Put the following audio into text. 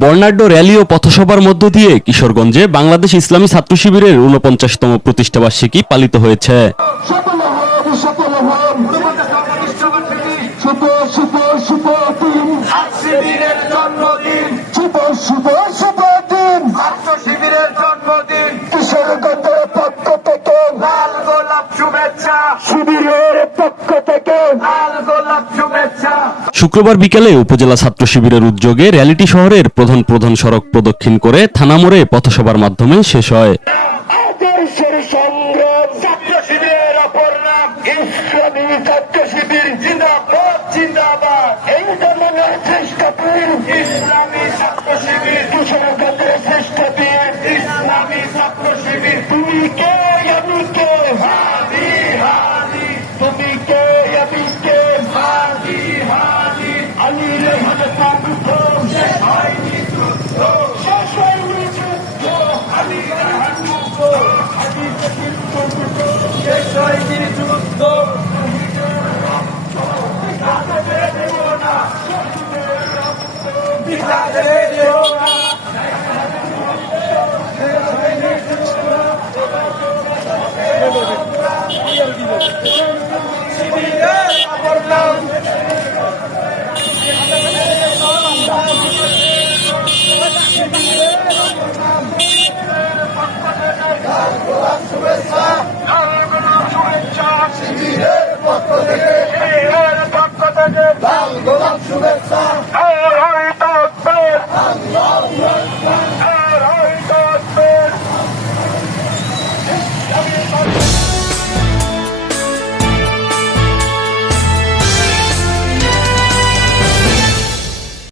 বর্ণাঢ্য র্যালি ও পথসভার মধ্য দিয়ে কিশোরগঞ্জে বাংলাদেশ ইসলামী ছাত্র শিবিরের ৪৯তম প্রতিষ্ঠাবার্ষিকী পালিত হয়েছে। শুক্রবার বিকেলে উপজেলা ছাত্র শিবিরের উদ্যোগে র্যালিটি শহরের প্রধান প্রধান সড়ক প্রদক্ষিণ করে থানা মোড়ে পথসভার মাধ্যমে শেষ হয়।